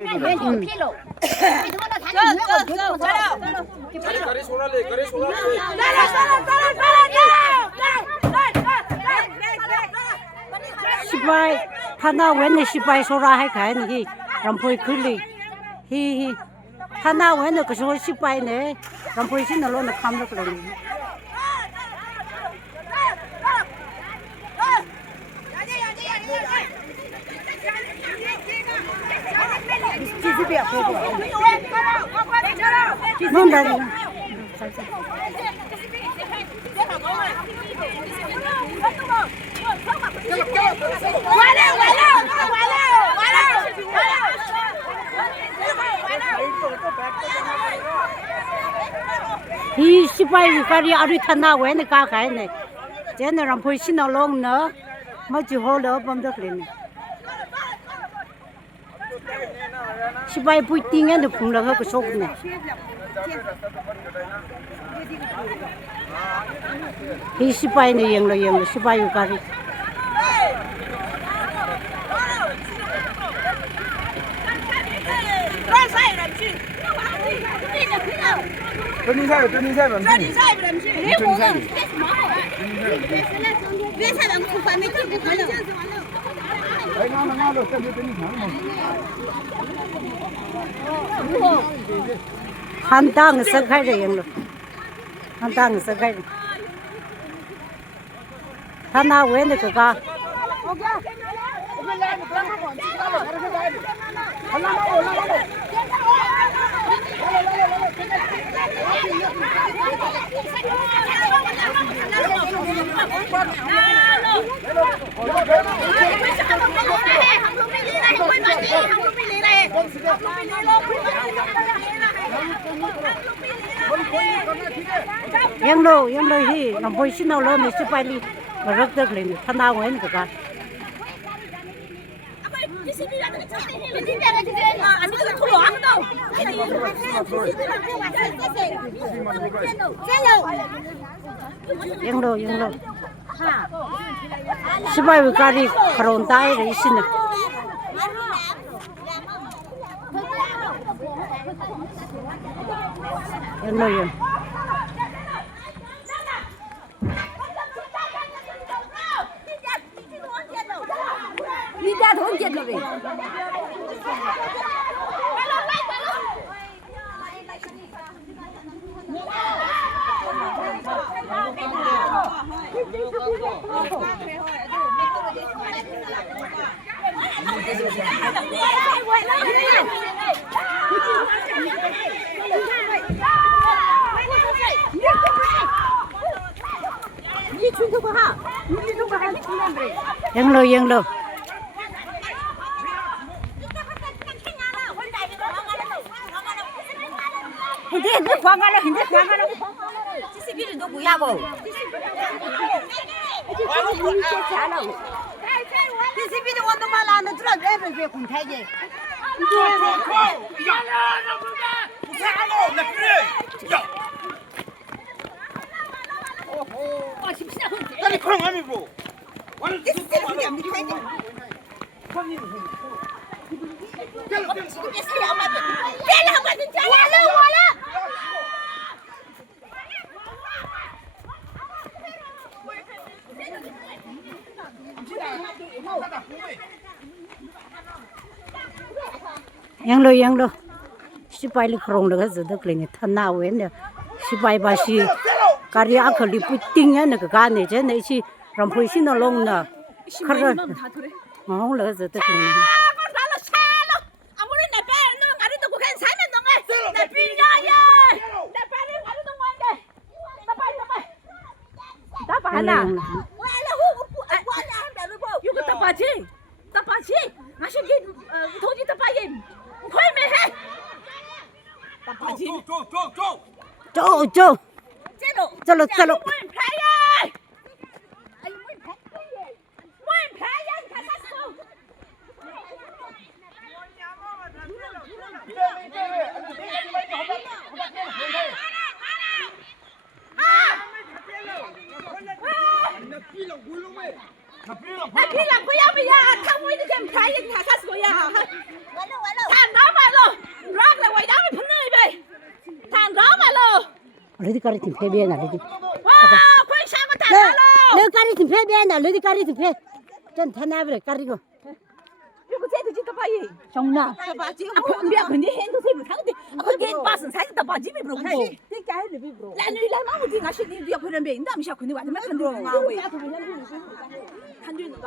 시바이 타나 웬네 시바이 소라 해 가니 람포이 클리 히 타나 웬네 그 소 시바이네 람포이 신나로는 감을 그러니 이 시바이 가리 아리 타나 웬네 가 가네 쟤네 람포이 신나롱 너 뭐지 홀어 범도 그러니 시바이 부팅에 너 풍라가 그 속네 이 시바이네 영로 시바이 가리真菜不能去。别菜咱们不管没地不可能。哎，俺都这就真菜嘛。한 땅 썩하래 영로. 한 땅 썩하래. 하나 왜네 그가? 영로 히 남보이 신나로 내 시발리 버럭더 그래니 하나 왜네 그가? 영로 시바이 가리 가론 다이래 있으네 영로你家同见了呗？영로 근데 광가라 지시비를 누구 야고 지시비를 원동만 하는 줄 알고 왜 공태지 아니 그럼 아니고 완전 영로 시바이 그런가 저도 그러니 타나 왜네 시바이 바시 가리 아클리 뿌팅야 그 가네 제네 시 람포이 신나롱나 그래 올라 저도 그러니 하나. 이거 따빠지? 마시기 도지 따빠지. 거의매. 따빠지. 조. 쩔로.พี่หลังก็ยังไม่ยากถ้าไม่ได้เก็บใครยังหาข้าสวยอ่ะท่านน้ำ你的咖喱挺偏边的，你的。哇，快下个蛋了！那咖喱挺偏边的，你的咖喱挺偏，真太难不了，咖喱个。 이거 쟤도 진짜 봐요. 정나. aku biar kau ni hendak saya bertang deh. Aku gen pasen saya tak baji bro. Lalu lama mesti ngasih dia kau nampak. Indah misal kau ni wajib makan dulu. Kan dulu